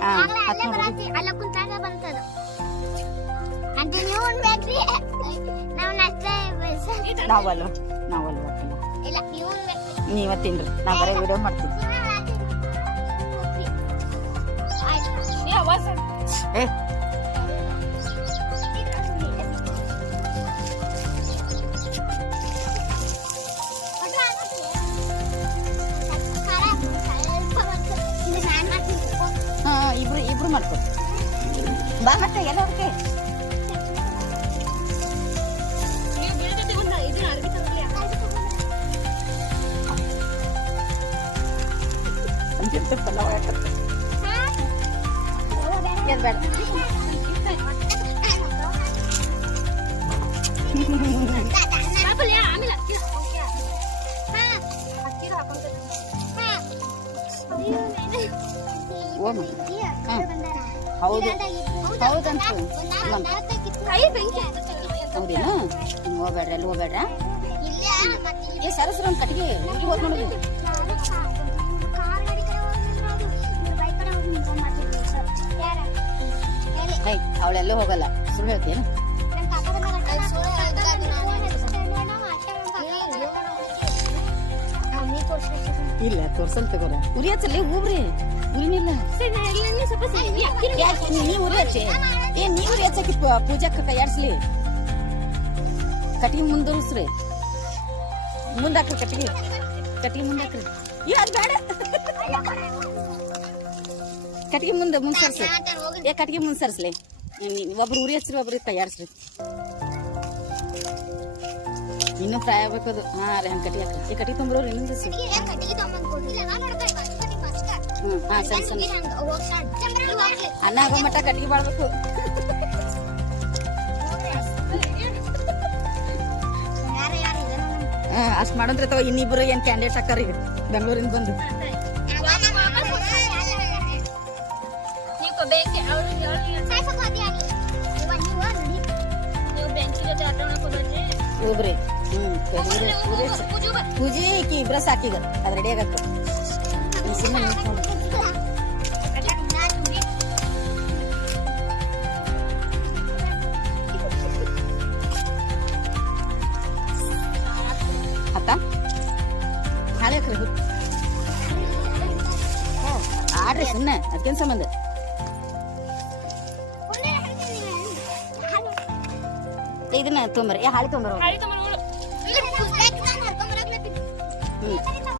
ಅಲ್ಲ ಕುಂತಾಗ ಬಂತದ ಅಂತ ನೀವು ಉಣ್ಬೇಕ್ರಿ ನಾವು ನಾವಲ್ಲ ಇಲ್ಲ ನೀವು ನೀವ ತಿನ್ರಿ ನಾ ಬರೀ ವಿಡಿಯೋ ಮಾಡ್ತೀನಿ ಏ ಇಬ್ರು ಮಾಡ್ಕೊ ಬಾ ಮತ್ತೆ ಎಲ್ಲ ಹೋಗ್ಕೆ ಪಲಾವ್ ಯಾಕತ್ತೆ ಬೇಡ ಹೌದು ಹೌದಂತ ಹೌದೇನು ಹೋಗ್ಬೇಡ್ರಿ ಅಲ್ಲಿ ಹೋಗ್ಬೇಡ್ರ ಏ ಸರಸ್ರ ಒಂದು ಕಟ್ಟಿಗೆ ಊರಿಗೆ ಹೋದ್ ನೋಡುದು ಅವಳೆಲ್ಲೂ ಹೋಗಲ್ಲ ಸುಳ್ಳು ಹೇಳ್ತೇನು ಇಲ್ಲ ತೋರ್ಸಲ್ ತಗೋರ ಉರಿ ಹಚ್ಚಲ್ಲಿ ಹೂಬ್ರಿ ಉರಿನಿಲ್ಲ ನೀ ಉರಿ ಹಚ್ಚಿ ಏ ನೀ ಉರಿ ಹಚ್ಚಿ ಪೂಜಾಕ್ಕ ಕೈಯಾಡ್ಸ್ಲಿ ಕಟ್ಟಿಗೆ ಮುಂದುವರಿಸ್ರಿ ಮುಂದಾಕ್ರಿ ಕಟ್ಟಿಗೆ ಮುಂದಾಕ್ರಿ ಅದ್ ಬೇಡ ಕಟ್ಟಿಗೆ ಮುಂದ್ ಸರ್ಸ್ಲಿ ಏ ಕಟ್ಟಿಗೆ ಮುಂದ್ ಸರ್ಸ್ಲಿ ಒಬ್ರು ಉರಿ ಹಚ್ಚ್ರಿ ಒಬ್ರಿಗೆ ಕೈಯಾಡ್ಸ್ರಿ ಇನ್ನೂ ಫ್ರೈ ಆಗ್ಬೇಕದು ಹಾ ರೀ ಹಂಗೆ ಕಟ್ಟಿಗೆ ಹಾಕ್ರಿ ಈ ಕಟ್ಟಿಗೆ ತುಂಬ್ರವ್ರಿ ಇನ್ನೊಂದು ಹಾ ಸರಿ ಸರಿ ಅನ್ನ ಆಗೋ ಮಟ್ಟ ಕಟ್ಟಿಗೆ ಬಾಳ್ಬೇಕು ಅಷ್ಟ್ ಮಾಡಂದ್ರೆ ತಗೋ ಇನ್ನಿಬ್ರು ಏನ್ ಕ್ಯಾಂಡಿಡೇಟ್ ಹಾಕಾರ ಈಗ ಬೆಂಗಳೂರಿಂದ ಬಂದು ಹೋಗ್ರಿ ಪೂಜೆ ಇಬ್ರ ಸಾಕೀಗ ಅದ್ ರೆಡಿ ಆಗತ್ತ ಅತ್ತ ಹಾಳೆ ಆಡ್ರಿ ಸುಮ್ಮನೆ ಅದಕ್ಕೇನ್ ಸಂಬಂಧ ಇದನ್ನ ತೊಂಬರಿ ಹಾಳಿ ತೊಂಬರ